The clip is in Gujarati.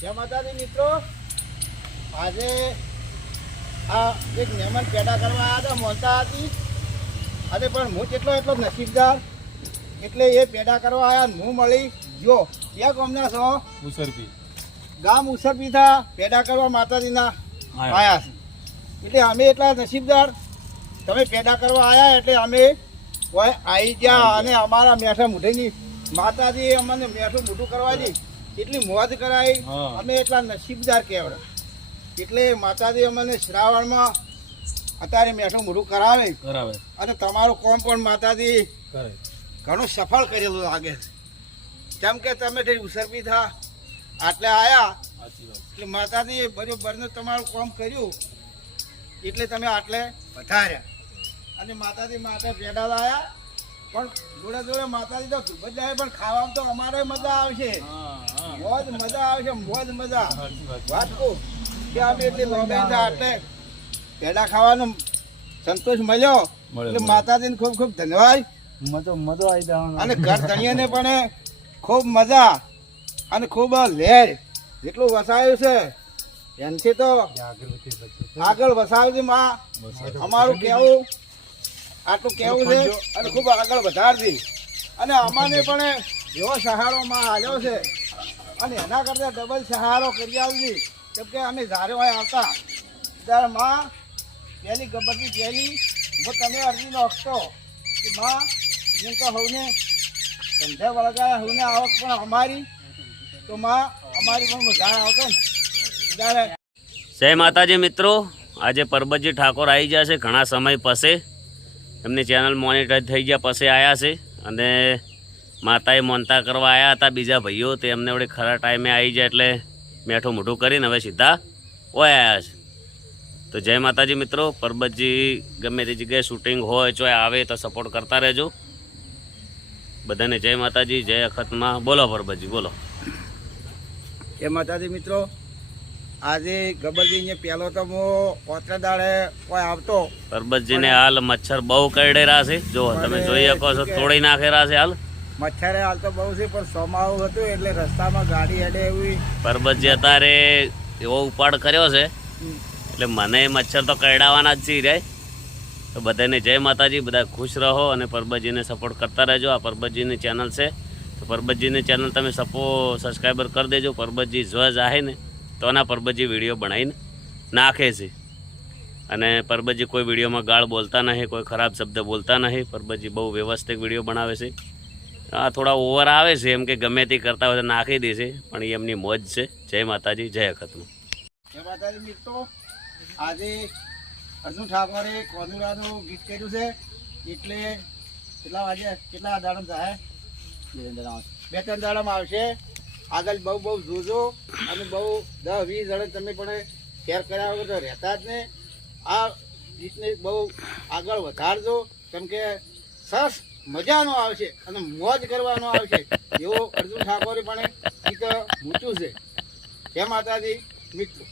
જય માતાજી મિત્રો, આજે આ એક મહેમાન પેદા કરવા આવ્યા હતા, મોનતા હતી. આજે પણ હું એટલો નસીબદાર, એટલે એ પેદા કરવા આવ્યા, હું મળી જો ક્યાં ગામના છો? ઉસરપી ગામ ઉસરપી થા પેદા કરવા માતાજીના આવ્યા છે. એટલે અમે એટલા નસીબદાર, તમે પેદા કરવા આવ્યા એટલે અમે આવી ગયા. અને અમારા મેઠા મુઠેની માતાજી અમને મેઠું મોટું કરવા દી, એટલી મોજ કરાવી. અમે એટલા નસીબદાર કહેવાય. એટલે માતાજી અમને શ્રાવણમાં અત્યારે મેઠું મોટું કરાવે અને તમારું કોમ પણ માતાજી ઘણું સફળ કરેલું લાગે છે. કેમ કે તમે ઉસરપી થા આટલે આવ્યા એટલે માતાજી બરોબરનું તમારું કામ કર્યું, એટલે તમે આટલે વધાર્યા. અને માતાજી માટે પેડા લાયા, પણ જોડે જોડે માતાજી તો ખૂબ જ જાય, પણ ખાવામાં તો અમારે મજા આવશે, મોજ મજા આવશે, મોજ મજા. વાત કહું કે અમે એટલી લોબાઈ હતા એટલે પેડા ખાવાનો સંતોષ મળ્યો, એટલે માતાજીને ખૂબ ખૂબ ધન્યવાદ. મજો આવી જવાનો. અને ઘર ધણીને પણ ખૂબ મજા અને ખૂબ લહેર જેટલું વસાયું છે એનાથી તો આગળ વસાવ્યું છે. માં અમારું કેવું આટલું કેવું છે અને ખૂબ આગળ વધારતી. અને અમાને પણ એવો સહારો માં આવ્યો છે અને એના કરતાં ડબલ સહારો કરી આવતી. કેમ કે અમે જ્યારે હોય આવતા ત્યારે માં પહેલી ગબ્બરની પહેલી હું તમે અરજી નાખતો કે માં એમ તો હવને ધંધા વળગાય હવને આવક પણ અમારી, તો માં અમારી પણ મજા આવતો ને ત્યારે. જય માતાજી મિત્રો, આજે પરબતજી ઠાકોર આવી ગયા છે ઘણા સમય પછી. એમની ચેનલ મોનિટાઈઝ થઈ ગયા પછી આવ્યા છે. અને માતાએ મોનતા કરવા આવ્યા હતા બીજા ભાઈઓ, તે એમને વળી ખરા ટાઈમે આવી જાય એટલે મેઠું મોઢું કરીને હવે સીધા ઓય આવ્યા છે. તો જય માતાજી મિત્રો, પરબતજી ગમે તે જગ્યાએ શૂટિંગ હોય ચોય આવે તો સપોર્ટ કરતા રહેજો બધાને. જય માતાજી, જય અખતમાં. બોલો પરબતજી, બોલો. એ માતાજી મિત્રો, આજે ગબ્બરજી પહેલો તો હું ઓતરા દાડે કોઈ આવતો. પરબતજીને હાલ મચ્છર બહુ કરડેરા છે, જો તમે જોઈ શકો છો, તોડી નાખેલા છે હાલ. મચ્છરે હાલ તો બહુ છે, પણ સોમાવું હતું એટલે રસ્તામાં ગાડી હેડે એવી. પરબતજી અત્યારે એવો ઉપાડ કર્યો છે એટલે મને મચ્છર તો કરડાવાના જ છે રે. તો બધાને જય માતાજી, બધા ખુશ રહો અને પરબતજીને સપોર્ટ કરતા રહેજો. આ પરબતજીની ચેનલ છે, તો પરબતજીની ચેનલ તમે સબસ્ક્રાઈબર કરી દેજો. પરબતજી જો જાહે ને તો આના પરબતજી વિડીયો બનાવીને નાખે છે. અને પરબતજી કોઈ વિડીયોમાં ગાળ બોલતા નહીં, કોઈ ખરાબ શબ્દ બોલતા નહીં. પરબતજી બહુ વ્યવસ્થિત વિડીયો બનાવે છે. આ થોડા ઓવર આવે છે એમ કે ગમે તે કરતા હોય તો નાખી દે છે, પણ એ એમની મોજ છે. જય માતાજી, જય અખતમાં. જય માતાજી મિત્રો, આજે અર્જુન ઠાકોરે કોનુડાનું ગીત કર્યું છે, એટલે કેટલા વાગે કેટલા દાડમ થાય? 2-3 દાડમ આવશે. આગળ બહુ જોજો અને બહુ 10-20 જણ તમે પણ શેર કર્યા વગર તો રહેતા જ ને. આ ગીતને બહુ આગળ વધારજો, કેમ કે સરસ મજાનો આવશે અને મોજ કરવાનો આવશે એવો અર્જુન ઠાકોરે પણ ગીત મૂક્યું છે. જય માતાજી મિત્રો.